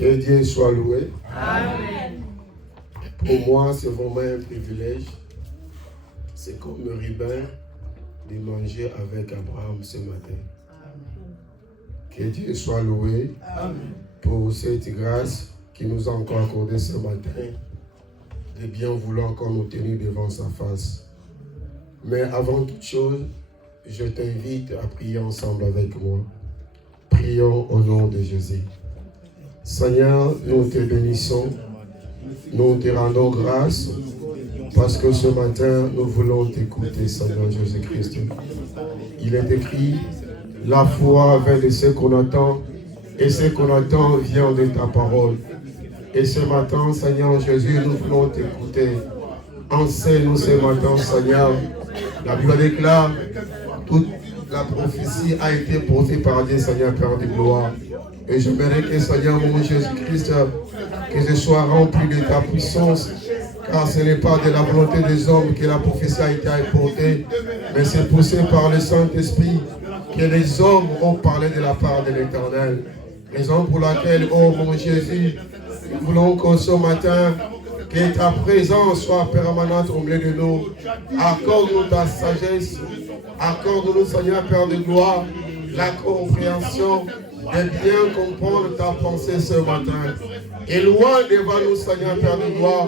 Que Dieu soit loué. Amen. Pour moi, c'est vraiment un privilège. C'est comme le Ribin de manger avec Abraham ce matin. Que Dieu soit loué. Amen. Pour cette grâce qu'il nous a encore accordée ce matin, de bien vouloir encore nous tenir devant sa face. Mais avant toute chose, je t'invite à prier ensemble avec moi. Prions au nom de Jésus. Seigneur, nous te bénissons, nous te rendons grâce, parce que ce matin, nous voulons t'écouter, Seigneur Jésus-Christ. Il est écrit, la foi vient de ce qu'on attend, et ce qu'on attend vient de ta parole. Et ce matin, Seigneur Jésus, nous voulons t'écouter. Enseigne-nous ce matin, Seigneur. La Bible déclare, toute la prophétie a été portée par Dieu, Seigneur, Père de gloire. Et j'aimerais que, Seigneur, mon Jésus-Christ, que je sois rempli de ta puissance, car ce n'est pas de la volonté des hommes que la prophétie a été apportée, mais c'est poussé par le Saint-Esprit que les hommes ont parlé de la part de l'Éternel. Raison pour laquelle, oh mon Jésus, nous voulons que ce matin, que ta présence soit permanente au milieu de nous. Accorde-nous ta sagesse. Accorde-nous, Seigneur, Père de gloire, la compréhension de bien comprendre ta pensée ce matin. Et loin devant nous, Seigneur, Père de gloire,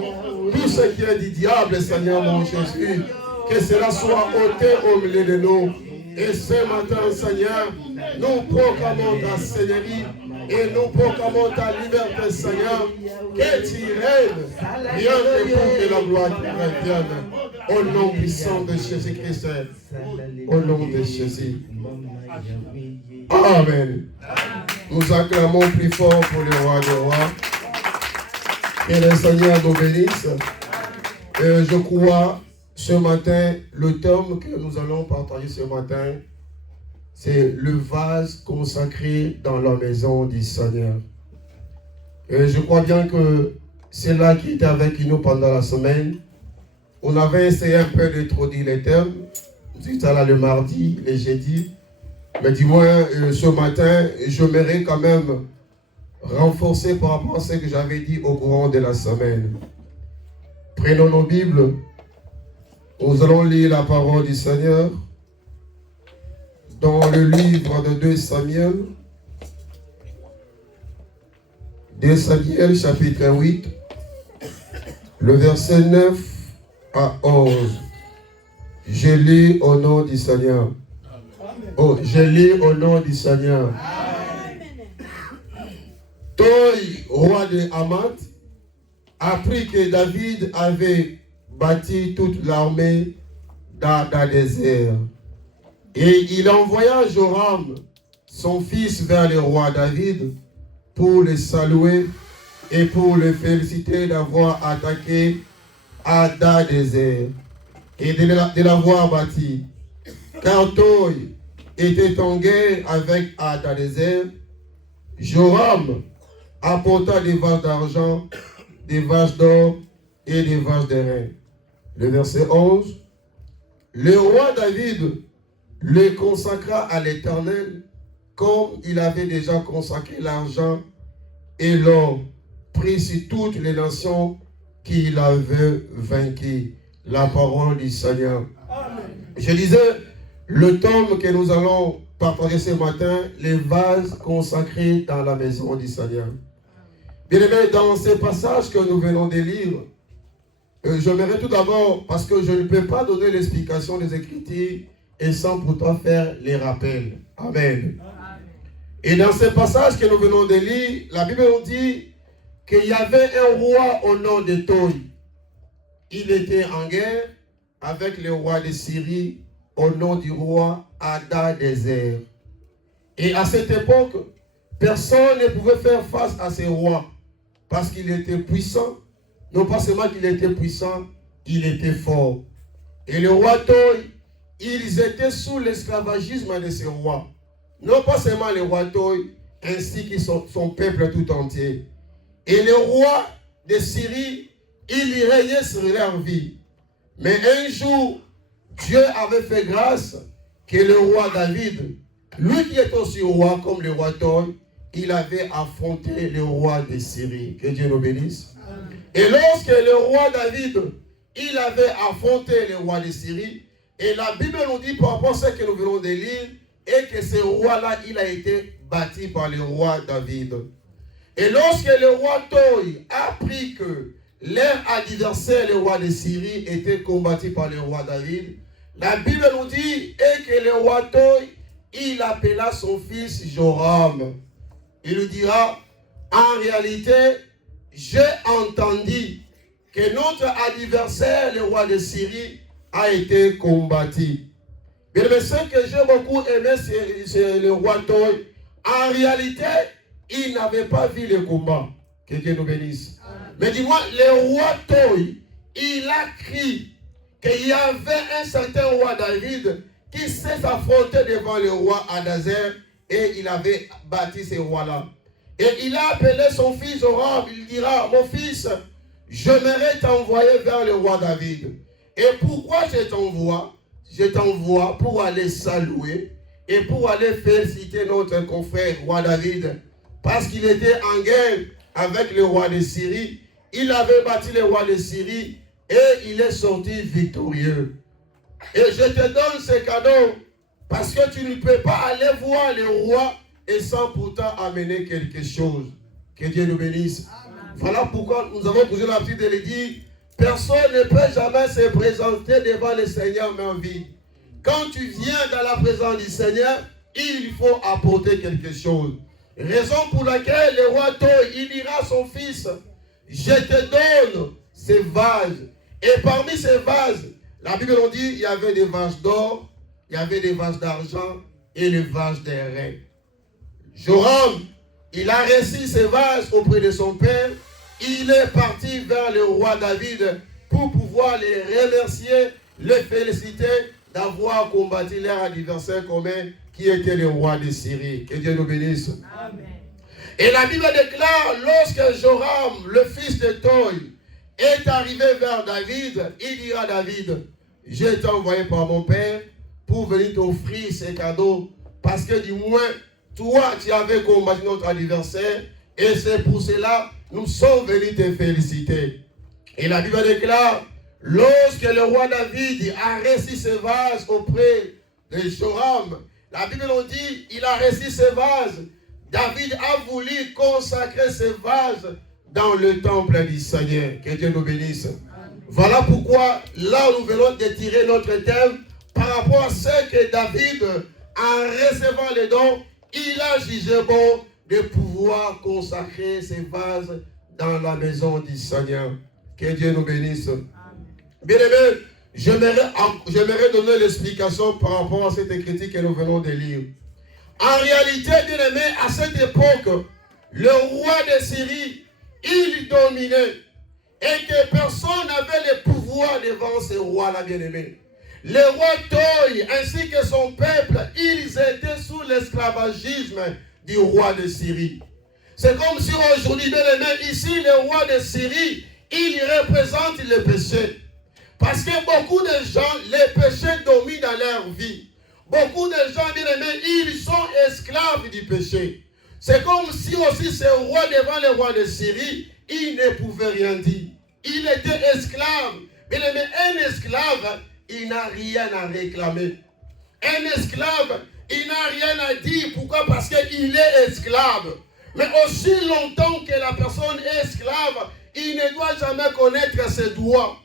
tout ce qui est du diable, Seigneur, mon Jésus, que cela soit ôté au milieu de nous. Et ce matin, Seigneur, nous proclamons ta Seigneurie et nous proclamons ta liberté, Seigneur, que tu règnes, rien que pour que la gloire te revienne. Au nom puissant de Jésus-Christ, au nom de Jésus. Amen. Nous acclamons plus fort pour le roi des rois. Que le Seigneur nous bénisse. Et je crois, ce matin, le thème que nous allons partager ce matin, c'est le vase consacré dans la maison du Seigneur. Et je crois bien que c'est là qui était avec nous pendant la semaine. On avait essayé un peu d'introduire les thèmes. C'était là le mardi, le jeudi. Mais du moins, ce matin, j'aimerais quand même renforcer par rapport à ce que j'avais dit au courant de la semaine. Prenons nos Bibles. Nous allons lire la parole du Seigneur dans le livre de 2 Samuel. 2 Samuel chapitre 8, le verset 9 à 11. Je lis au nom du Seigneur. Oh, je lis au nom du Seigneur. Toy, roi de Hamath, apprit que David avait bâti toute l'armée dans le désert. Et il envoya Joram, son fils, vers le roi David pour le saluer et pour le féliciter d'avoir attaqué Ada désert et de l'avoir bâti. Car Toy était en guerre avec Ada désert, Joram apporta des vaches d'argent, des vaches d'or et des vaches d'airain. Le verset 11. Le roi David le consacra à l'Éternel comme il avait déjà consacré l'argent et l'or pris sur toutes les nations qu'il avait vaincues. La parole du Seigneur. Amen. Je disais, le tome que nous allons partager ce matin, les vases consacrés dans la maison du Seigneur. Bien aimé, dans ces passages que nous venons de lire, j'aimerais tout d'abord, parce que je ne peux pas donner l'explication des Écritures et sans pourtant faire les rappels. Amen. Amen. Et dans ces passages que nous venons de lire, la Bible nous dit qu'il y avait un roi au nom de Toy. Il était en guerre avec le roi de Syrie au nom du roi Hadad-Ézer. Et à cette époque, personne ne pouvait faire face à ce roi parce qu'il était puissant. Non pas seulement qu'il était puissant, il était fort. Et le roi Toy, ils étaient sous l'esclavagisme de ce roi. Non pas seulement le roi Toy, ainsi que son peuple tout entier. Et le roi de Syrie, il régnait sur leur vie. Mais un jour, Dieu avait fait grâce que le roi David, lui qui est aussi roi comme le roi Toy, il avait affronté le roi de Syrie. Que Dieu nous bénisse. Et lorsque le roi David, il avait affronté le roi de Syrie, et la Bible nous dit par rapport à ce que nous venons de lire, et que ce roi-là, il a été bâti par le roi David. Et lorsque le roi Toï a appris que leur adversaire, le roi de Syrie, était combattu par le roi David, la Bible nous dit et que le roi Toï, il appela son fils Joram. Il lui dira, en réalité, j'ai entendu que notre adversaire, le roi de Syrie, a été combattu. Mais ce que j'ai beaucoup aimé, c'est le roi Toï. En réalité, il n'avait pas vu le combat. Que Dieu nous bénisse. Mais dis-moi, le roi Toï, il a crié qu'il y avait un certain roi David qui s'est affronté devant le roi Hadazer et il avait bâti ce roi-là. Et il a appelé son fils Joram. Il dira, mon fils, j'aimerais t'envoyer vers le roi David. Et pourquoi je t'envoie? Je t'envoie pour aller saluer et pour aller féliciter notre confrère roi David. Parce qu'il était en guerre avec le roi de Syrie. Il avait battu le roi de Syrie et il est sorti victorieux. Et je te donne ce cadeau parce que tu ne peux pas aller voir le roi et sans pourtant amener quelque chose. Que Dieu nous bénisse. Amen. Voilà pourquoi nous avons toujours l'habitude de le dire. Personne ne peut jamais se présenter devant le Seigneur mais en vie. Quand tu viens dans la présence du Seigneur, il faut apporter quelque chose. Raison pour laquelle le roi Toï, il dira à son fils, je te donne ces vases. Et parmi ces vases, la Bible nous dit, il y avait des vases d'or, il y avait des vases d'argent et les vases d'airain. Joram, il a reçu ces vases auprès de son père. Il est parti vers le roi David pour pouvoir les remercier, les féliciter d'avoir combattu leur adversaire commun qui était le roi de Syrie. Que Dieu nous bénisse. Amen. Et la Bible déclare, lorsque Joram, le fils de Toï, est arrivé vers David, il dira à David, je t'ai envoyé par mon père pour venir t'offrir ces cadeaux, parce que du moins, toi, tu avais combattu notre adversaire, et c'est pour cela nous sommes venus te féliciter. Et la Bible déclare, lorsque le roi David a reçu ses vases auprès de Joram, la Bible nous dit, il a reçu ses vases. David a voulu consacrer ses vases dans le temple du Seigneur. Que Dieu nous bénisse. Amen. Voilà pourquoi, là nous venons de tirer notre thème par rapport à ce que David, en recevant les dons, il a jugé bon de pouvoir consacrer ses vases dans la maison du Seigneur. Que Dieu nous bénisse. Bien-aimés, j'aimerais donner l'explication par rapport à cette écriture que nous venons de lire. En réalité, bien-aimés, à cette époque, le roi de Syrie, il dominait et que personne n'avait le pouvoir devant ce roi-là, bien-aimé. Le roi Toï ainsi que son peuple, ils étaient sous l'esclavagisme du roi de Syrie. C'est comme si aujourd'hui, bien-aimé, ici, le roi de Syrie, il représente le péché. Parce que beaucoup de gens, les péchés dominent dans leur vie. Beaucoup de gens, bien-aimés, ils sont esclaves du péché. C'est comme si aussi ce roi devant le roi de Syrie, il ne pouvait rien dire. Il était esclave. Bien-aimé, un esclave, il n'a rien à réclamer. Un esclave, il n'a rien à dire. Pourquoi? Parce qu'il est esclave. Mais aussi longtemps que la personne est esclave, il ne doit jamais connaître ses droits.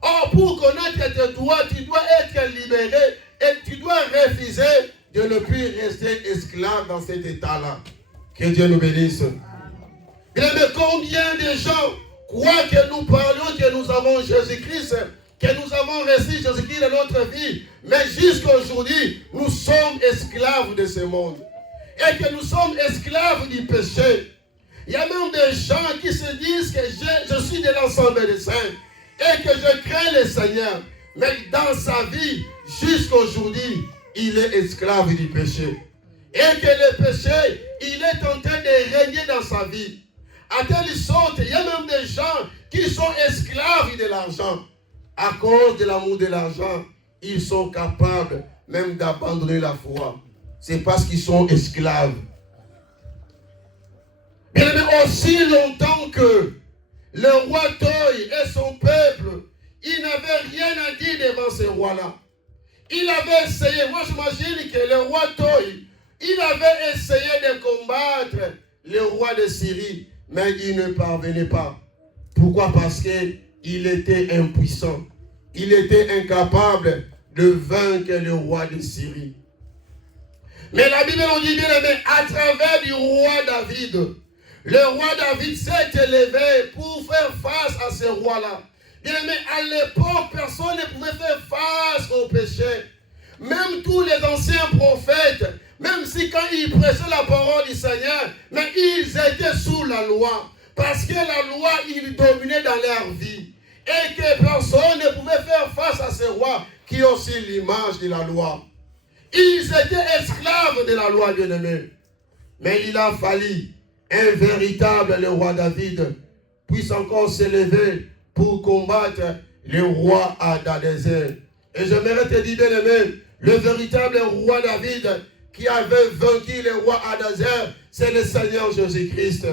Or, pour connaître tes droits, tu dois être libéré et tu dois refuser de ne plus rester esclave dans cet état-là. Que Dieu nous bénisse. Mais combien de gens croient que nous parlions, que nous avons Jésus-Christ, que nous avons reçu Jésus-Christ dans notre vie, mais jusqu'à aujourd'hui, nous sommes esclaves de ce monde. Et que nous sommes esclaves du péché. Il y a même des gens qui se disent que je suis de l'ensemble des saints et que je crains le Seigneur. Mais dans sa vie, jusqu'à aujourd'hui, il est esclave du péché. Et que le péché, il est en train de régner dans sa vie. À telle sorte, il y a même des gens qui sont esclaves de l'argent. À cause de l'amour de l'argent, ils sont capables même d'abandonner la foi. C'est parce qu'ils sont esclaves. Bien aimé, aussi longtemps que le roi Toy et son peuple, ils n'avaient rien à dire devant ce roi-là. Il avait essayé, moi j'imagine que le roi Toy, il avait essayé de combattre le roi de Syrie, mais il ne parvenait pas. Pourquoi? Parce qu'il était impuissant. Il était incapable de vaincre le roi de Syrie. Mais la Bible nous dit bien aimé, à travers du roi David, le roi David s'est élevé pour faire face à ce roi-là. Bien aimé, à l'époque, personne ne pouvait faire face au péché. Même tous les anciens prophètes, même si quand ils prêchaient la parole du Seigneur, mais ils étaient sous la loi. Parce que la loi, il dominait dans leur vie. Et que personne ne pouvait faire face à ce roi qui est aussi l'image de la loi. Ils étaient esclaves de la loi, bien-aimé. Mais il a fallu un véritable le roi David puisse encore s'élever pour combattre le roi Hadadézer. Et j'aimerais te dire, bien-aimé, le véritable roi David qui avait vaincu le roi Hadadézer, c'est le Seigneur Jésus-Christ.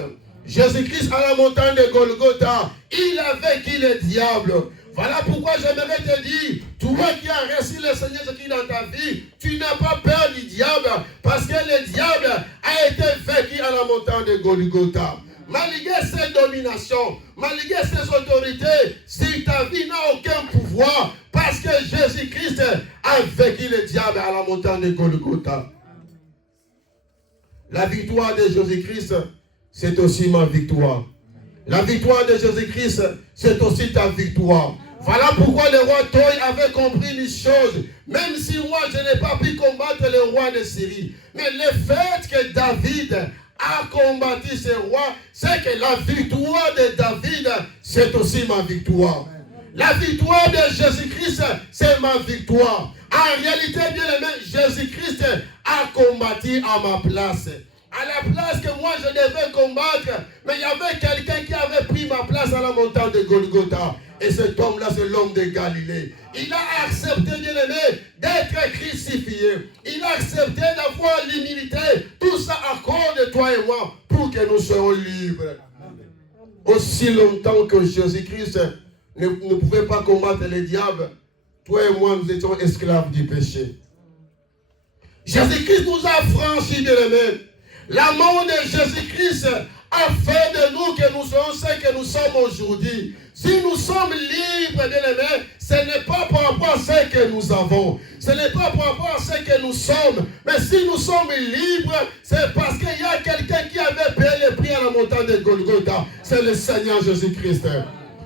Jésus-Christ à la montagne de Golgotha, il a vaincu le diable. Voilà pourquoi j'aimerais te dire, toi qui as reçu le Seigneur Jésus dans ta vie, tu n'as pas peur du diable, parce que le diable a été vaincu à la montagne de Golgotha. Malgré ses dominations, malgré ses autorités, si ta vie n'a aucun pouvoir, parce que Jésus-Christ a vaincu le diable à la montagne de Golgotha. La victoire de Jésus-Christ, c'est aussi ma victoire. La victoire de Jésus-Christ, c'est aussi ta victoire. Voilà pourquoi le roi Toy avait compris une chose. Même si moi, je n'ai pas pu combattre le roi de Syrie. Mais le fait que David a combattu ce roi, c'est que la victoire de David, c'est aussi ma victoire. La victoire de Jésus-Christ, c'est ma victoire. En réalité, bien aimé, Jésus-Christ a combattu à ma place. À la place que moi je devais combattre, mais il y avait quelqu'un qui avait pris ma place à la montagne de Golgotha. Et cet homme-là, c'est l'homme de Galilée. Il a accepté, bien aimé, d'être crucifié. Il a accepté d'avoir l'humilité. Tout ça à cause de toi et moi, pour que nous soyons libres. Aussi longtemps que Jésus-Christ ne pouvait pas combattre les diables, toi et moi, nous étions esclaves du péché. Jésus-Christ nous a franchis, bien aimé. La mort de Jésus-Christ a fait de nous que nous soyons ce que nous sommes aujourd'hui. Si nous sommes libres, bien-aimés, ce n'est pas par rapport à ce que nous avons. Ce n'est pas par rapport à ce que nous sommes. Mais si nous sommes libres, c'est parce qu'il y a quelqu'un qui avait payé le prix à la montagne de Golgotha. C'est le Seigneur Jésus-Christ.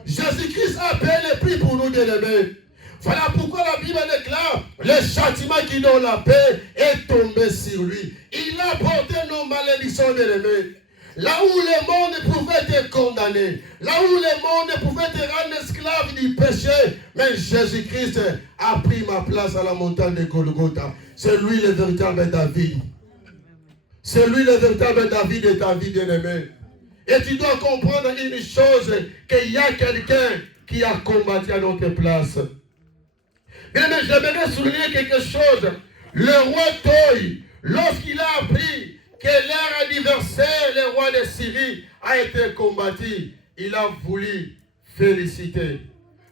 Jésus-Christ a payé le prix pour nous, bien-aimés. Voilà pourquoi la Bible déclare, le châtiment qui donne la paix est tombé sur lui. Il a porté nos malédictions, bien-aimés. Là où le monde pouvait te condamner, là où le monde pouvait te rendre esclave du péché, mais Jésus-Christ a pris ma place à la montagne de Golgotha. C'est lui le véritable David. C'est lui le véritable David de ta vie, bien-aimé. Et tu dois comprendre une chose, qu'il y a quelqu'un qui a combattu à notre place. Bien, mais j'aimerais souligner quelque chose. Le roi Toy, lorsqu'il a appris que leur adversaire, le roi de Syrie, a été combattu, il a voulu féliciter.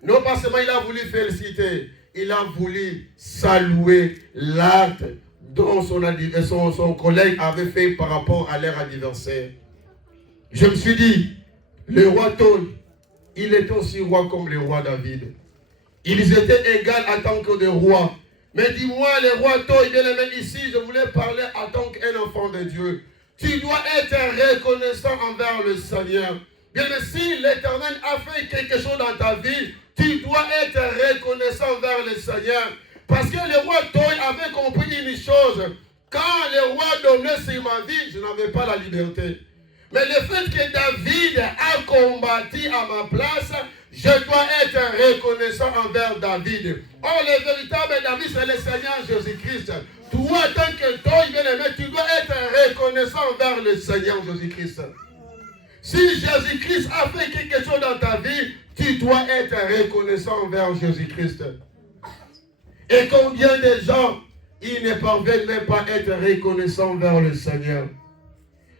Non pas seulement il a voulu féliciter, il a voulu saluer l'acte dont son collègue avait fait par rapport à leur adversaire. Je me suis dit, le roi Toy, il est aussi roi comme le roi David. Ils étaient égaux en tant que des rois. Mais dis-moi, le roi Toy, bien aimé, ici, je voulais parler en tant qu'un enfant de Dieu. Tu dois être reconnaissant envers le Seigneur. Bien aimé, si l'Éternel a fait quelque chose dans ta vie, tu dois être reconnaissant envers le Seigneur. Parce que le roi Toy avait compris une chose. Quand le roi dominait sur ma vie, je n'avais pas la liberté. Mais le fait que David a combattu à ma place, je dois être reconnaissant envers David. Or, le véritable David, c'est le Seigneur Jésus-Christ. Toi, en tant que toi, bien-aimé, tu dois être reconnaissant envers le Seigneur Jésus-Christ. Si Jésus-Christ a fait quelque chose dans ta vie, tu dois être reconnaissant envers Jésus-Christ. Et combien de gens, ils ne parviennent même pas à être reconnaissants envers le Seigneur.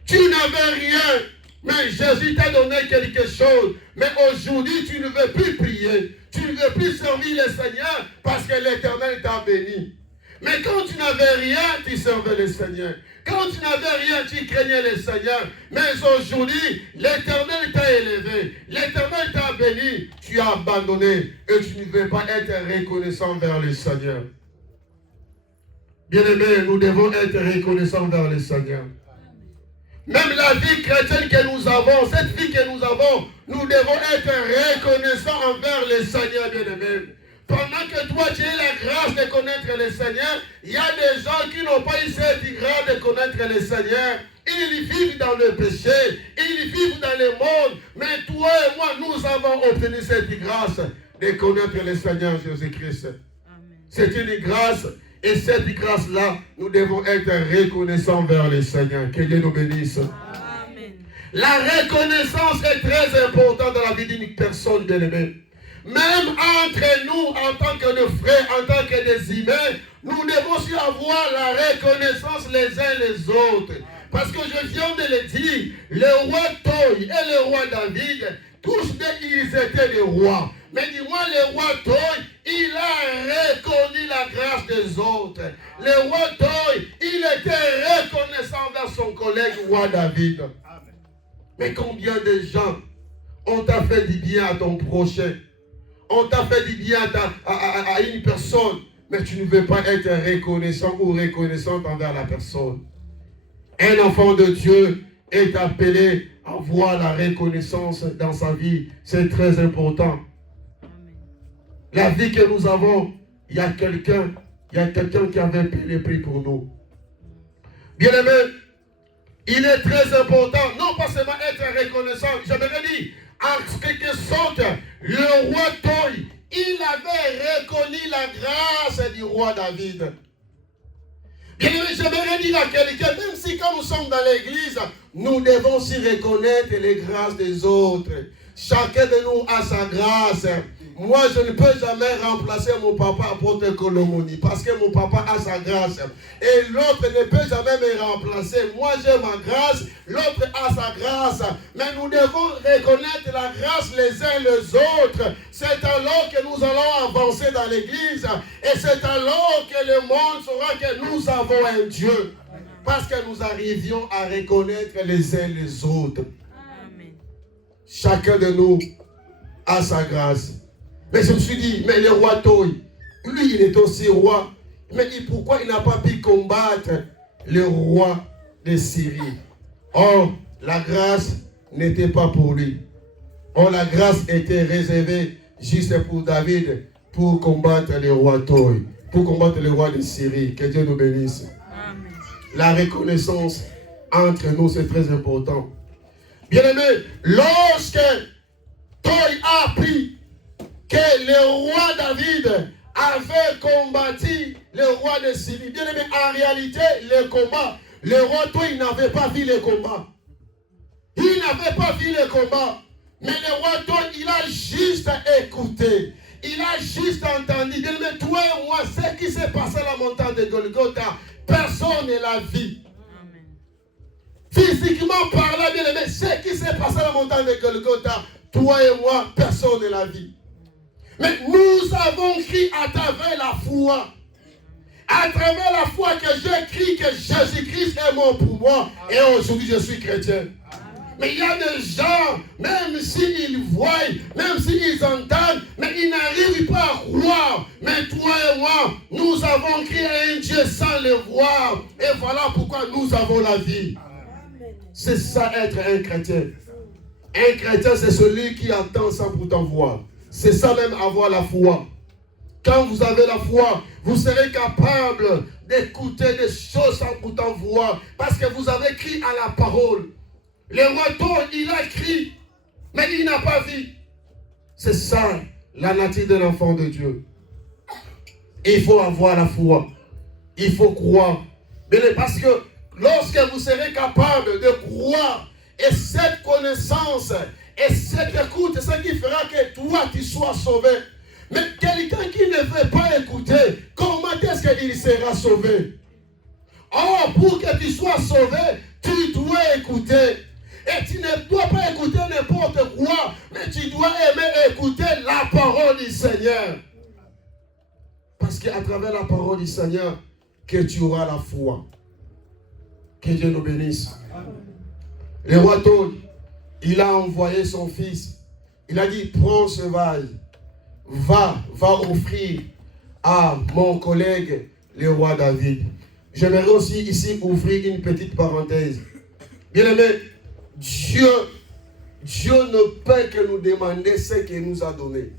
Tu n'avais rien. Mais Jésus t'a donné quelque chose. Mais aujourd'hui, tu ne veux plus prier. Tu ne veux plus servir le Seigneur parce que l'Éternel t'a béni. Mais quand tu n'avais rien, tu servais le Seigneur. Quand tu n'avais rien, tu craignais le Seigneur. Mais aujourd'hui, l'Éternel t'a élevé. L'Éternel t'a béni. Tu as abandonné et tu ne veux pas être reconnaissant vers le Seigneur. Bien-aimés, nous devons être reconnaissants vers le Seigneur. Même la vie chrétienne que nous avons, cette vie que nous avons, nous devons être reconnaissants envers le Seigneur, bien-aimés. Pendant que toi, tu as la grâce de connaître le Seigneur, il y a des gens qui n'ont pas eu cette grâce de connaître le Seigneur. Ils vivent dans le péché, ils vivent dans le monde. Mais toi et moi, nous avons obtenu cette grâce de connaître le Seigneur Jésus-Christ. C'est une grâce. Et cette grâce-là, nous devons être reconnaissants vers le Seigneur. Que Dieu nous bénisse. Amen. La reconnaissance est très importante dans la vie d'une personne, bien-aimée. Même entre nous, en tant que des frères, en tant que des humains, nous devons aussi avoir la reconnaissance les uns les autres. Parce que je viens de le dire, le roi Toy et le roi David, tous deux, ils étaient des rois. Mais dis-moi, le roi Toy, il a reconnu la grâce des autres. Le roi Toy, il était reconnaissant vers son collègue roi David. Amen. Mais combien de gens ont fait du bien à ton prochain? On t'a fait du bien à une personne, mais tu ne veux pas être reconnaissant ou reconnaissante envers la personne. Un enfant de Dieu est appelé à voir la reconnaissance dans sa vie. C'est très important. La vie que nous avons, il y a quelqu'un qui avait payé le prix pour nous. Bien-aimé, il est très important, non pas seulement être reconnaissant, j'aimerais dire, en quelque sorte, le roi Toy, il avait reconnu la grâce du roi David. Bien-aimé, j'aimerais dire à quelqu'un, même si quand nous sommes dans l'église, nous devons aussi reconnaître les grâces des autres. Chacun de nous a sa grâce. Moi, je ne peux jamais remplacer mon papa apôtre Colomoni parce que mon papa a sa grâce. Et l'autre ne peut jamais me remplacer. Moi, j'ai ma grâce, l'autre a sa grâce. Mais nous devons reconnaître la grâce les uns les autres. C'est alors que nous allons avancer dans l'église. Et c'est alors que le monde saura que nous avons un Dieu. Parce que nous arrivions à reconnaître les uns les autres. Amen. Chacun de nous a sa grâce. Mais je me suis dit, mais le roi Toy, lui il est aussi roi. Mais pourquoi il n'a pas pu combattre le roi de Syrie? Or, la grâce n'était pas pour lui. Or, la grâce était réservée juste pour David, pour combattre le roi Toy, pour combattre le roi de Syrie. Que Dieu nous bénisse. Amen. La reconnaissance entre nous, c'est très important. Bien-aimé, lorsque Toy a appris que le roi David avait combattu le roi de Syrie. Bien aimé, en réalité, le combat, le roi Toy, il n'avait pas vu le combat. Il n'avait pas vu le combat. Mais le roi Toy, il a juste écouté. Il a juste entendu. Bien aimé, toi et moi, ce qui s'est passé à la montagne de Golgotha, personne ne l'a vu. Physiquement parlant, bien aimé, ce qui s'est passé à la montagne de Golgotha, toi et moi, personne ne l'a vu. Mais nous avons crié à travers la foi. À travers la foi que j'ai crié que Jésus-Christ est mort pour moi. Et aujourd'hui, je suis chrétien. Mais il y a des gens, même s'ils voient, même s'ils entendent, mais ils n'arrivent pas à croire. Mais toi et moi, nous avons crié à un Dieu sans le voir. Et voilà pourquoi nous avons la vie. C'est ça être un chrétien. Un chrétien, c'est celui qui attend sans pourtant voir. C'est ça même avoir la foi. Quand vous avez la foi, vous serez capable d'écouter des choses sans pourtant voir. Parce que vous avez crié à la parole. Le roi Toy, il a crié, mais il n'a pas vu. C'est ça, la nature de l'enfant de Dieu. Il faut avoir la foi. Il faut croire. Mais parce que lorsque vous serez capable de croire, et cette connaissance, et cette écoute, c'est ce qui fera que toi, tu sois sauvé. Mais quelqu'un qui ne veut pas écouter, comment est-ce qu'il sera sauvé? Or, pour que tu sois sauvé, tu dois écouter. Et tu ne dois pas écouter n'importe quoi, mais tu dois aimer écouter la parole du Seigneur. Parce qu'à travers la parole du Seigneur, que tu auras la foi. Que Dieu nous bénisse. Le roi Tol, il a envoyé son fils. Il a dit, prends ce vase, va offrir à mon collègue, le roi David. J'aimerais aussi ici ouvrir une petite parenthèse. Bien aimé, Dieu ne peut que nous demander ce qu'il nous a donné.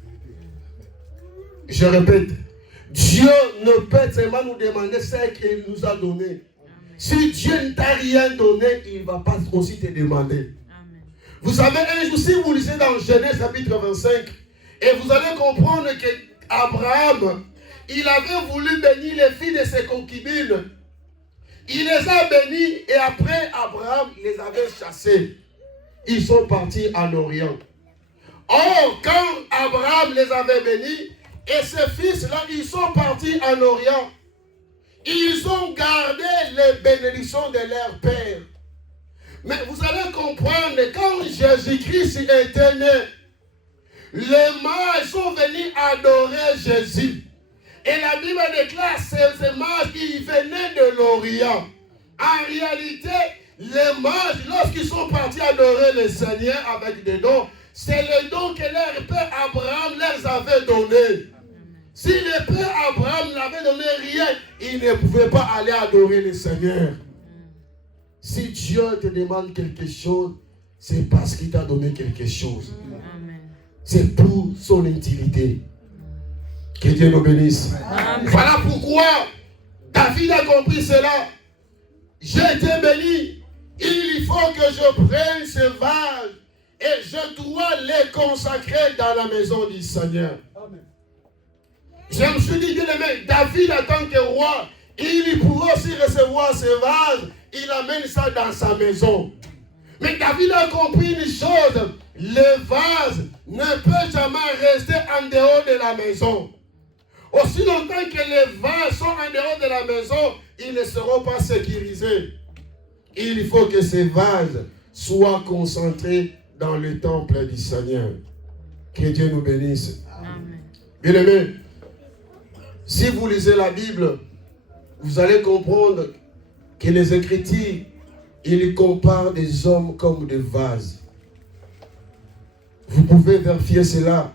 Je répète, Dieu ne peut seulement nous demander ce qu'il nous a donné. Si Dieu ne t'a rien donné, il ne va pas aussi te demander. Amen. Vous savez, un jour, si vous lisez dans Genèse chapitre 25, et vous allez comprendre qu'Abraham, il avait voulu bénir les filles de ses concubines. Il les a bénis et après Abraham les avait chassés. Ils sont partis en Orient. Or, quand Abraham les avait bénis, et ses fils-là, ils sont partis en Orient. Ils ont gardé les bénédictions de leur père. Mais vous allez comprendre, quand Jésus-Christ était né, les mages sont venus adorer Jésus. Et la Bible déclare que ces mages, ils venaient de l'Orient. En réalité, les mages, lorsqu'ils sont partis adorer le Seigneur avec des dons, c'est le don que leur père Abraham leur avait donné. Si le père Abraham n'avait donné rien, il ne pouvait pas aller adorer le Seigneur. Si Dieu te demande quelque chose, c'est parce qu'il t'a donné quelque chose. C'est pour son utilité. Que Dieu nous bénisse. Amen. Voilà pourquoi David a compris cela. J'ai été béni. Il faut que je prenne ce vase et je dois les consacrer dans la maison du Seigneur. Amen. Je me suis dit, bien aimé, David en tant que roi, il pourrait aussi recevoir ce vase. Il amène ça dans sa maison. Mais David a compris une chose. Le vase ne peut jamais rester en dehors de la maison. Aussi longtemps que les vases sont en dehors de la maison, ils ne seront pas sécurisés. Il faut que ces vases soient concentrés dans le temple du Seigneur. Que Dieu nous bénisse. Amen. Bien aimé, si vous lisez la Bible, vous allez comprendre que les Écritures, ils comparent des hommes comme des vases. Vous pouvez vérifier cela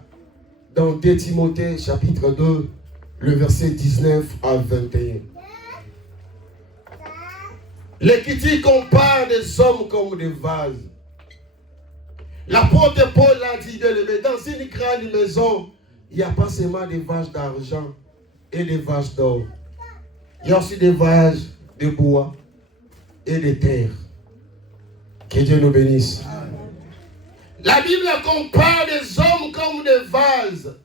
dans 2 Timothée chapitre 2, le verset 19 à 21. L'Écriture compare des hommes comme des vases. L'apôtre Paul a dit de le dans une grande maison, il n'y a pas seulement des vases d'argent et des vases d'or. Il y a aussi des vases de bois et de terre. Que Dieu nous bénisse. La Bible compare des hommes comme des vases.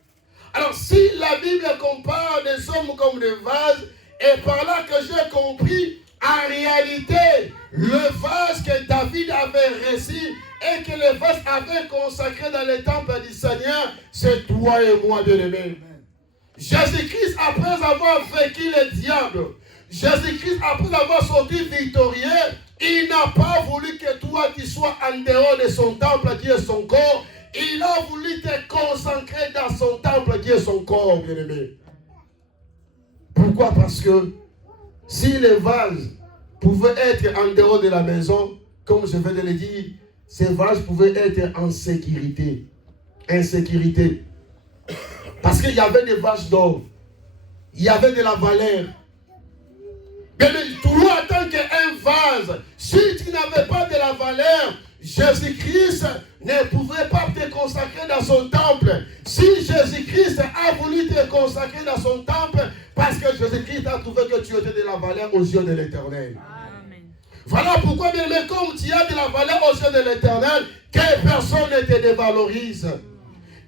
Alors si la Bible compare des hommes comme des vases, et par là que j'ai compris, en réalité, le vase que David avait reçu et que le vase avait consacré dans le temple du Seigneur, c'est toi et moi, bien-aimés. Jésus-Christ, après avoir vaincu le diable, Jésus-Christ, après avoir sorti victorieux, il n'a pas voulu que toi tu sois en dehors de son temple qui est son corps. Il a voulu te consacrer dans son temple qui est son corps, bien-aimé. Pourquoi? Parce que si les vases pouvaient être en dehors de la maison, comme je viens de le dire, ces vases pouvaient être en sécurité. Insécurité. Parce qu'il y avait des vases d'or. Il y avait de la valeur. Mais toi, en tant qu'un vase, si tu n'avais pas de la valeur, Jésus-Christ ne pouvait pas te consacrer dans son temple. Si Jésus-Christ a voulu te consacrer dans son temple, parce que Jésus-Christ a trouvé que tu étais de la valeur aux yeux de l'Éternel. Voilà pourquoi, bien aimé, comme tu as de la valeur aux yeux de l'Éternel, que personne ne te dévalorise.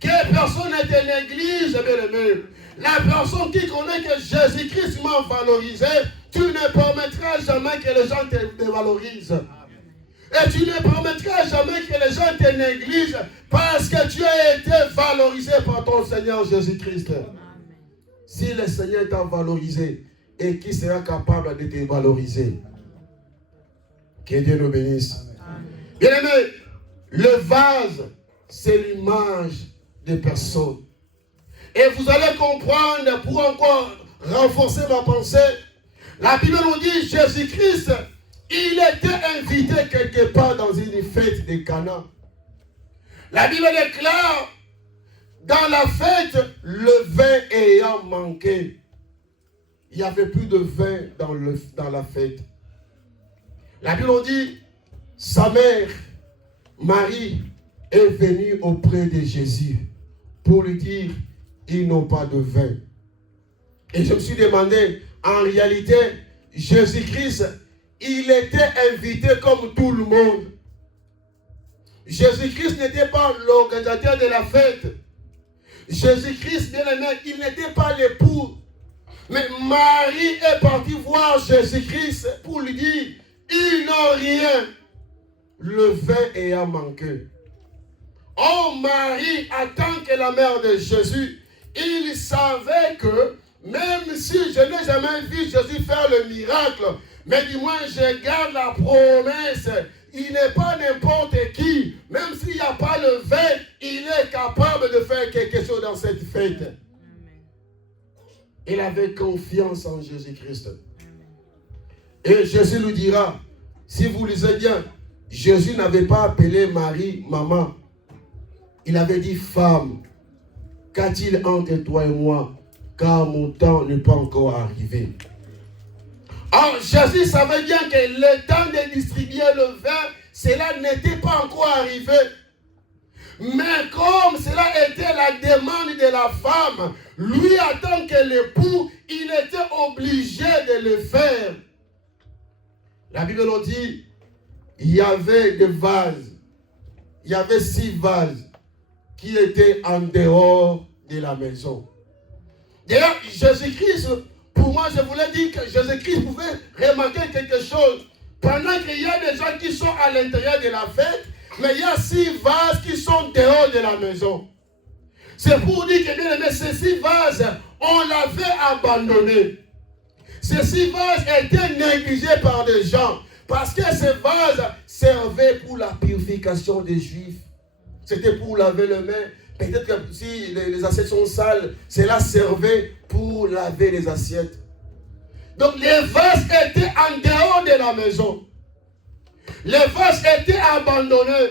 Que personne ne te néglige, bien aimé. La personne qui connaît que Jésus-Christ m'a valorisé, tu ne permettras jamais que les gens te dévalorisent. Et tu ne permettras jamais que les gens te négligent parce que tu as été valorisé par ton Seigneur Jésus-Christ. Si le Seigneur t'a valorisé, et qui sera capable de te valoriser? Que Dieu nous bénisse. Amen. Bien-aimé, le vase, c'est l'image des personnes. Et vous allez comprendre, pour encore renforcer ma pensée, la Bible nous dit, Jésus-Christ, il était invité quelque part dans une fête de Cana. La Bible déclare, dans la fête, le vin ayant manqué. Il n'y avait plus de vin dans la fête. La Bible nous dit, sa mère, Marie, est venue auprès de Jésus pour lui dire, ils n'ont pas de vin. Et je me suis demandé, en réalité, Jésus-Christ, il était invité comme tout le monde. Jésus-Christ n'était pas l'organisateur de la fête. Jésus-Christ, bien aimé, il n'était pas l'époux. Mais Marie est partie voir Jésus-Christ pour lui dire, ils n'ont rien. Le vin ayant manqué. Oh, Marie, en tant que la mère de Jésus, il savait que même si je n'ai jamais vu Jésus faire le miracle, mais du moins je garde la promesse. Il n'est pas n'importe qui. Même s'il n'y a pas le vin, il est capable de faire quelque chose dans cette fête. Amen. Il avait confiance en Jésus-Christ. Et Jésus lui dira, si vous lisez bien, Jésus n'avait pas appelé Marie maman. Il avait dit femme. Qu'a-t-il entre toi et moi? Car mon temps n'est pas encore arrivé. Or, Jésus savait bien que le temps de distribuer le vin, cela n'était pas encore arrivé. Mais comme cela était la demande de la femme, lui, en tant que l'époux, il était obligé de le faire. La Bible nous dit, il y avait des vases. Il y avait 6 vases qui étaient en dehors de la maison. D'ailleurs, Jésus-Christ, pour moi, je voulais dire que Jésus-Christ pouvait remarquer quelque chose. Pendant qu'il y a des gens qui sont à l'intérieur de la fête, mais il y a 6 vases qui sont dehors de la maison. C'est pour dire que, bien aimé, ces 6 vases, on l'avait abandonné. Ces 6 vases étaient négligés par des gens. Parce que ces vases servaient pour la purification des Juifs. C'était pour laver les mains. Peut-être que si les assiettes sont sales, cela servait pour laver les assiettes. Donc les vases étaient en dehors de la maison. Les vases étaient abandonnés.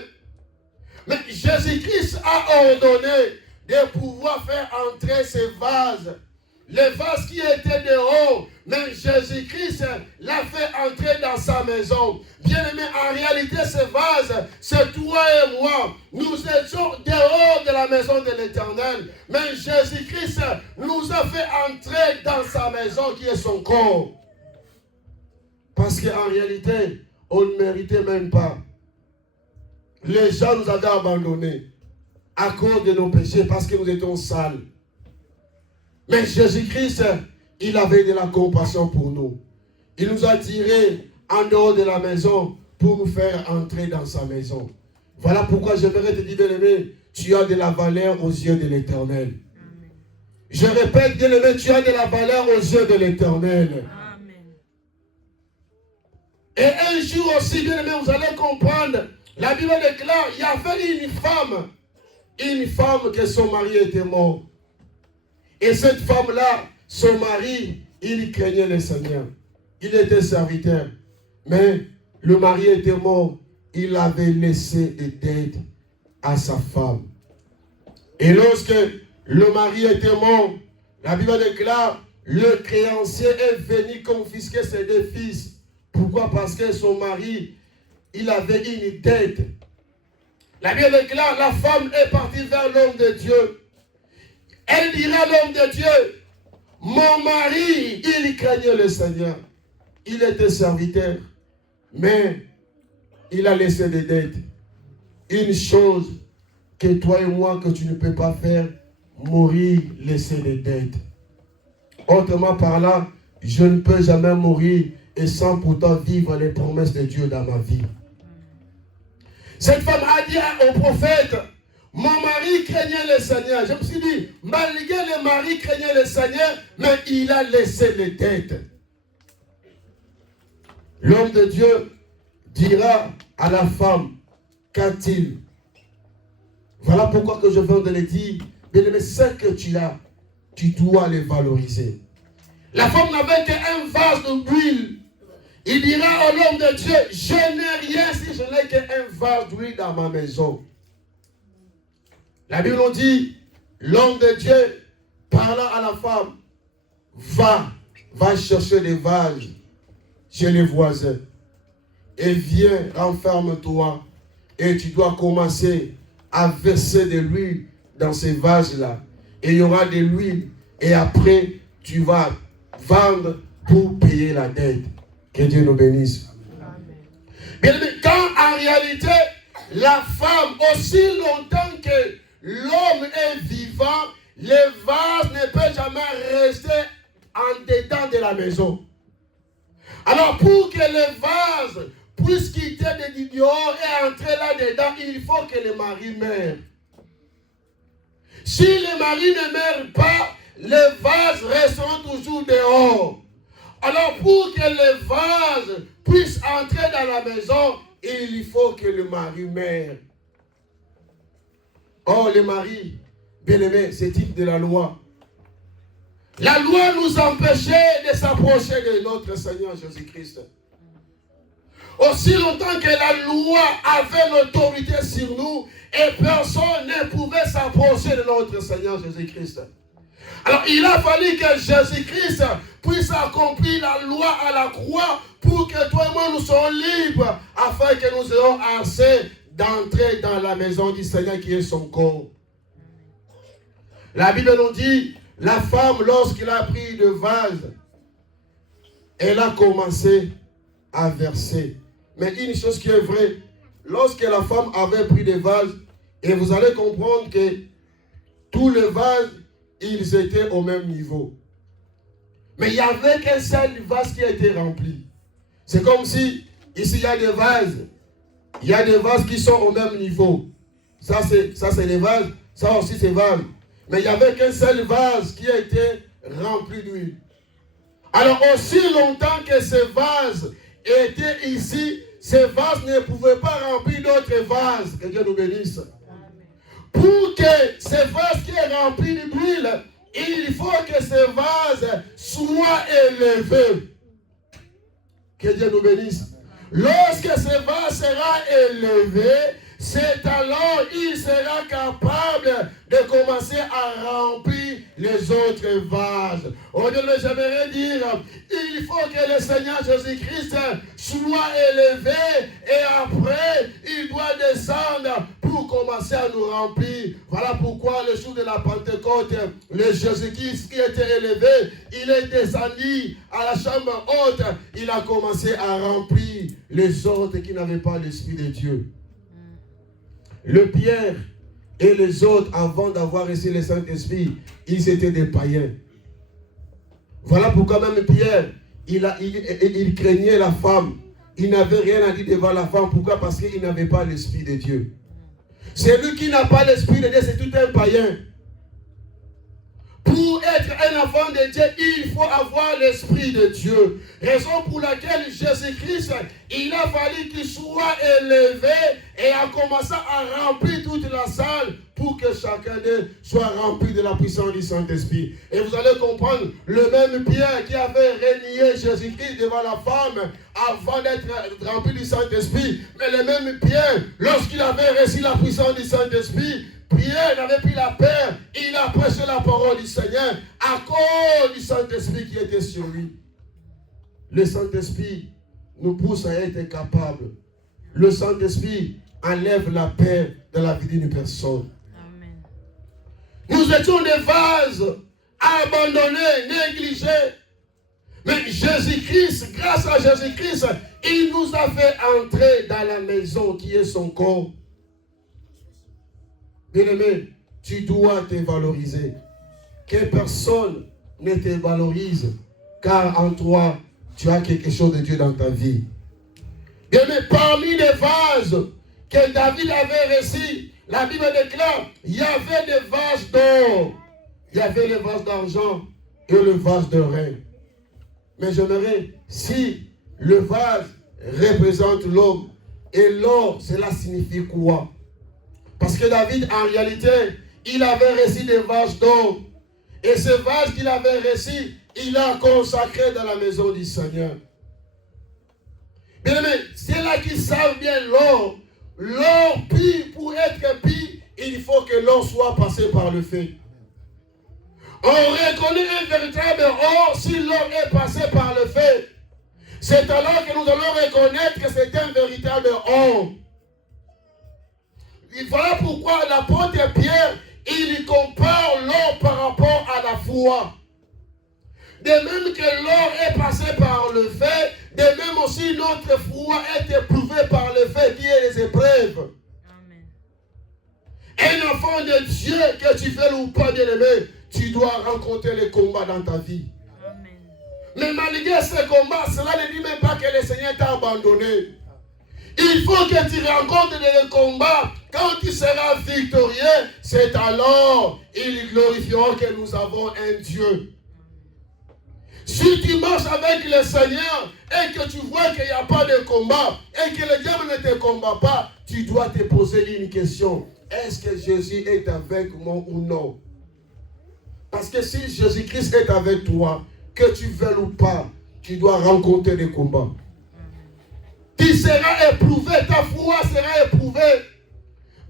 Mais Jésus-Christ a ordonné de pouvoir faire entrer ces vases. Les vases qui étaient dehors, mais Jésus-Christ l'a fait entrer dans sa maison. Bien aimé, en réalité, ces vases, c'est toi et moi. Nous étions dehors de la maison de l'Éternel. Mais Jésus-Christ nous a fait entrer dans sa maison qui est son corps. Parce qu'en réalité, on ne méritait même pas. Les gens nous avaient abandonnés à cause de nos péchés parce que nous étions sales. Mais Jésus-Christ, il avait de la compassion pour nous. Il nous a tirés en dehors de la maison pour nous faire entrer dans sa maison. Voilà pourquoi j'aimerais te dire, bien-aimé, tu as de la valeur aux yeux de l'Éternel. Je répète, bien-aimé, tu as de la valeur aux yeux de l'Éternel. Et un jour aussi, bien-aimé, vous allez comprendre, la Bible déclare, il y avait une femme que son mari était mort. Et cette femme-là, son mari, il craignait le Seigneur. Il était serviteur. Mais le mari était mort. Il avait laissé des dettes à sa femme. Et lorsque le mari était mort, la Bible déclare, le créancier est venu confisquer ses 2 fils. Pourquoi? Parce que son mari, il avait une dette. La Bible déclare, la femme est partie vers l'homme de Dieu. Elle dira à l'homme de Dieu, mon mari, il craignait le Seigneur. Il était serviteur, mais il a laissé des dettes. Une chose que toi et moi, que tu ne peux pas faire, mourir, laisser des dettes. Autrement parlant, je ne peux jamais mourir et sans pourtant vivre les promesses de Dieu dans ma vie. Cette femme a dit au prophète, mon mari craignait le Seigneur. Je me suis dit, malgré le mari craignait le Seigneur, mais il a laissé les dettes. L'homme de Dieu dira à la femme, qu'a-t-il? Voilà pourquoi que je viens de le dire. Bien-aimé, ce que tu as, tu dois le valoriser. La femme n'avait qu'un vase d'huile. Il dira à l'homme de Dieu, je n'ai rien si je n'ai qu'un vase d'huile dans ma maison. La Bible nous dit, l'homme de Dieu parlant à la femme, va chercher des vases chez les voisins. Et viens, renferme-toi. Et tu dois commencer à verser de l'huile dans ces vases-là. Et il y aura de l'huile. Et après, tu vas vendre pour payer la dette. Que Dieu nous bénisse. Bien, quand en réalité, la femme, aussi longtemps que l'homme est vivant, les vases ne peuvent jamais rester en dedans de la maison. Alors, pour que les vases puissent quitter de dehors et entrer là-dedans, il faut que le mari meure. Si le mari ne meurt pas, les vases resteront toujours dehors. Alors, pour que les vases puissent entrer dans la maison, il faut que le mari meure. Or, le mari, bien aimé, c'est type de la loi. La loi nous empêchait de s'approcher de notre Seigneur Jésus-Christ. Aussi longtemps que la loi avait l'autorité sur nous, et personne ne pouvait s'approcher de notre Seigneur Jésus-Christ. Alors il a fallu que Jésus-Christ puisse accomplir la loi à la croix pour que toi et moi nous soyons libres, afin que nous ayons assez d'entrer dans la maison du Seigneur qui est son corps. La Bible nous dit, la femme, lorsqu'elle a pris le vase, elle a commencé à verser. Mais une chose qui est vraie, lorsque la femme avait pris des vases, et vous allez comprendre que tous les vases, ils étaient au même niveau. Mais il n'y avait qu'un seul vase qui a été rempli. C'est comme si, ici il y a des vases. Il y a des vases qui sont au même niveau. Ça c'est les vases, ça aussi c'est vases. Mais il n'y avait qu'un seul vase qui a été rempli d'huile. Alors aussi longtemps que ces vases étaient ici, ces vases ne pouvaient pas remplir d'autres vases. Que Dieu nous bénisse. Pour que ces vases qui est rempli d'huile, il faut que ces vases soient élevés. Que Dieu nous bénisse. Lorsque ce vase sera élevé, c'est alors il sera capable de commencer à remplir les autres vases. Au lieu de j'aimerais dire, il faut que le Seigneur Jésus-Christ soit élevé et après il doit descendre pour commencer à nous remplir. Voilà pourquoi le jour de la Pentecôte, le Jésus-Christ qui était élevé, il est descendu à la chambre haute, il a commencé à remplir les autres qui n'avaient pas l'Esprit de Dieu. Le Pierre et les autres, avant d'avoir reçu le Saint-Esprit, ils étaient des païens. Voilà pourquoi même Pierre, il craignait la femme. Il n'avait rien à dire devant la femme. Pourquoi? Parce qu'il n'avait pas l'Esprit de Dieu. Celui qui n'a pas l'Esprit de Dieu, c'est tout un païen. Pour être un enfant de Dieu, il faut avoir l'Esprit de Dieu. Raison pour laquelle Jésus-Christ, il a fallu qu'il soit élevé et a commencé à remplir toute la salle pour que chacun d'eux soit rempli de la puissance du Saint-Esprit. Et vous allez comprendre, le même Pierre qui avait renié Jésus-Christ devant la femme avant d'être rempli du Saint-Esprit, mais le même Pierre, lorsqu'il avait reçu la puissance du Saint-Esprit, Pierre n'avait plus la peur, il a prêché la parole du Seigneur à cause du Saint-Esprit qui était sur lui. Le Saint-Esprit nous pousse à être capables. Le Saint-Esprit enlève la peur de la vie d'une personne. Amen. Nous étions des vases abandonnés, négligés. Mais Jésus-Christ, grâce à Jésus-Christ, il nous a fait entrer dans la maison qui est son corps. Bien-aimé, tu dois te valoriser. Que personne ne te valorise, car en toi, tu as quelque chose de Dieu dans ta vie. Bien-aimé, parmi les vases que David avait reçus, la Bible déclare, il y avait des vases d'or, il y avait les vases d'argent et le vase de rein. Mais j'aimerais, si le vase représente l'homme, Et l'or, cela signifie quoi? Parce que David, en réalité, il avait reçu des vases d'or. Et ce vase qu'il avait reçu, il l'a consacré dans la maison du Seigneur. Bien aimé, c'est là qu'ils savent bien l'or. L'or pur, pour être pur, il faut que l'or soit passé par le feu. On reconnaît un véritable or si l'or est passé par le feu. C'est alors que nous allons reconnaître que c'est un véritable or. Et voilà pourquoi l'apôtre Pierre, il compare l'or par rapport à la foi. De même que l'or est passé par le feu, de même aussi notre foi est éprouvée par le feu qui est les épreuves. Amen. Un enfant de Dieu, que tu fais ou pas bien aimé, tu dois rencontrer les combats dans ta vie. Amen. Mais malgré ces combats, cela ne dit même pas que le Seigneur t'a abandonné. Il faut que tu rencontres les combats. Quand tu seras victorieux, c'est alors ils glorifieront que nous avons un Dieu. Si tu marches avec le Seigneur et que tu vois qu'il n'y a pas de combat et que le diable ne te combat pas, tu dois te poser une question. Est-ce que Jésus est avec moi ou non? Parce que si Jésus-Christ est avec toi, que tu veuilles ou pas, tu dois rencontrer des combats. Tu seras éprouvé, ta foi sera éprouvée.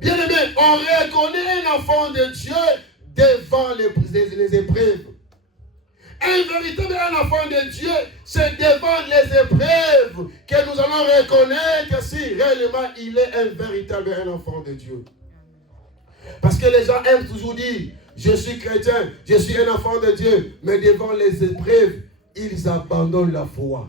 Bien aimé, on reconnaît un enfant de Dieu devant les épreuves. Un véritable enfant de Dieu, c'est devant les épreuves que nous allons reconnaître si réellement il est un véritable enfant de Dieu. Parce que les gens aiment toujours dire, je suis chrétien, je suis un enfant de Dieu, mais devant les épreuves, ils abandonnent la foi.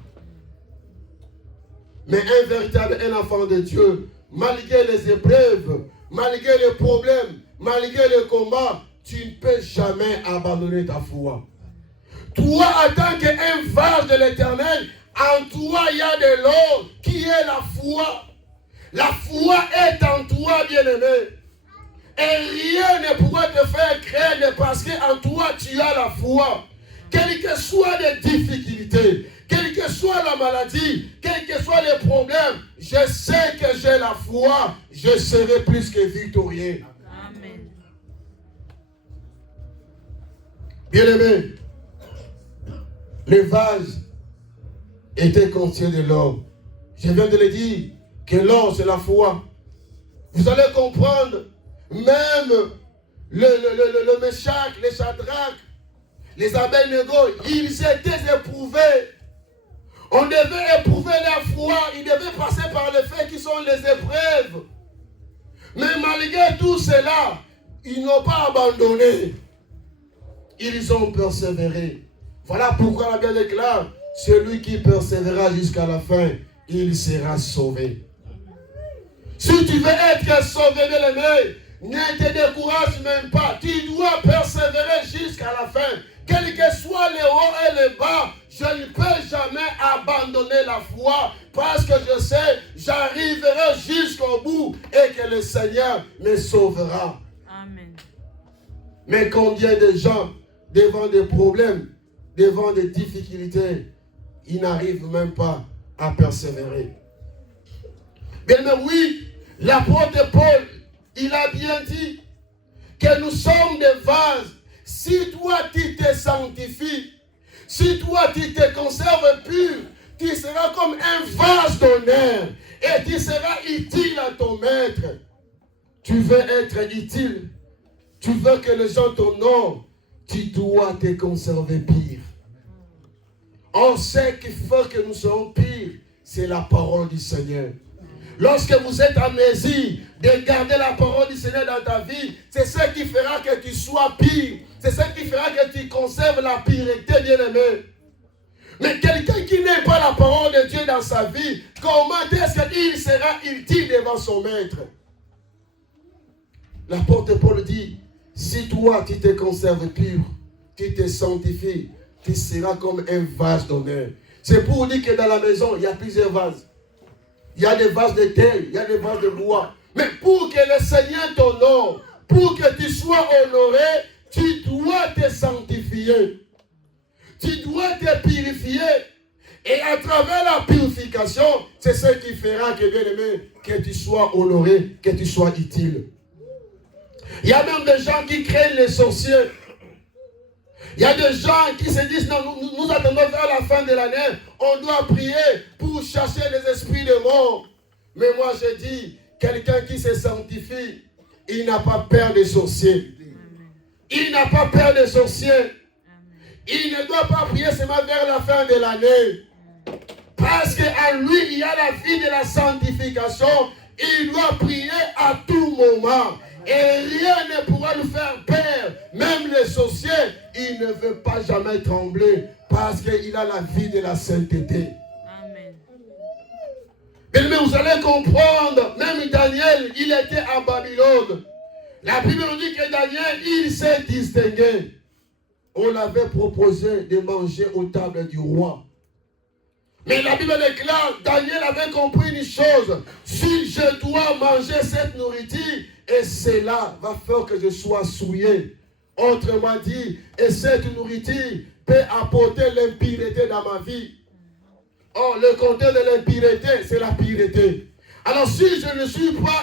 Mais un véritable enfant de Dieu, malgré les épreuves, malgré les problèmes, malgré les combats, tu ne peux jamais abandonner ta foi. Toi, en tant qu'un vase de l'Éternel, en toi, il y a de l'or qui est la foi. La foi est en toi, bien-aimé. Et rien ne pourra te faire craindre parce qu'en toi, tu as la foi. Quelles que soient les difficultés, quelle que soit la maladie, quels que soient les problèmes, je sais que j'ai la foi, je serai plus que victorieux. Amen. Bien-aimé, les vases étaient contenus de l'or. Je viens de le dire, que l'or c'est la foi. Vous allez comprendre, même le Meshach, les Shadrach, les Abednego, ils étaient éprouvés. On devait éprouver la foi, ils devaient passer par les faits qui sont les épreuves. Mais malgré tout cela, ils n'ont pas abandonné. Ils ont persévéré. Voilà pourquoi la Bible déclare, celui qui persévérera jusqu'à la fin, il sera sauvé. Si tu veux être sauvé, bien-aimé, ne te décourage même pas. Tu dois persévérer jusqu'à la fin. Quels que soient les hauts et les bas, je ne peux jamais abandonner la foi parce que je sais, j'arriverai jusqu'au bout et que le Seigneur me sauvera. Amen. Mais combien de gens, devant des problèmes, devant des difficultés, ils n'arrivent même pas à persévérer. Bien, mais oui, l'apôtre Paul, il a bien dit que nous sommes des vases. Si toi tu te sanctifies, si toi tu te conserves pur, tu seras comme un vase d'honneur et tu seras utile à ton maître. Tu veux être utile, tu veux que les gens t'honorent, tu dois te conserver pur. On sait qu'il faut que nous soyons purs, c'est la parole du Seigneur. Lorsque vous êtes en mesure de garder la parole du Seigneur dans ta vie, c'est ce qui fera que tu sois pur. C'est ce qui fera que tu conserves la pureté, bien-aimé. Mais quelqu'un qui n'aime pas la parole de Dieu dans sa vie, comment est-ce qu'il sera utile devant son maître? L'apôtre Paul dit, si toi tu te conserves pur, tu te sanctifies, tu seras comme un vase d'honneur. C'est pour dire que dans la maison, il y a plusieurs vases. Il y a des vases de terre, il y a des vases de bois. Mais pour que le Seigneur t'honore, pour que tu sois honoré, tu dois te sanctifier. Tu dois te purifier. Et à travers la purification, c'est ce qui fera que, bien aimé, que tu sois honoré, que tu sois utile. Il y a même des gens qui craignent les sorciers. Il y a des gens qui se disent, non, nous attendons vers la fin de l'année, on doit prier pour chasser les esprits de mort. Mais moi je dis, quelqu'un qui se sanctifie, il n'a pas peur des sorciers. Il n'a pas peur des sorciers. Il ne doit pas prier seulement vers la fin de l'année. Parce qu'en lui, il y a la vie de la sanctification. Il doit prier à tout moment. Et rien ne pourra nous faire peur. Même les sorciers, il ne veut pas jamais trembler. Parce qu'il a la vie de la sainteté. Amen. Mais vous allez comprendre, même Daniel, il était à Babylone. La Bible nous dit que Daniel, il s'est distingué. On l'avait proposé de manger aux tables du roi. Mais la Bible déclare, Daniel avait compris une chose. Si je dois manger cette nourriture, et cela va faire que je sois souillé. Autrement dit, et cette nourriture peut apporter l'impureté dans ma vie. Or, le contraire de l'impureté, c'est la pureté. Alors, si je ne suis pas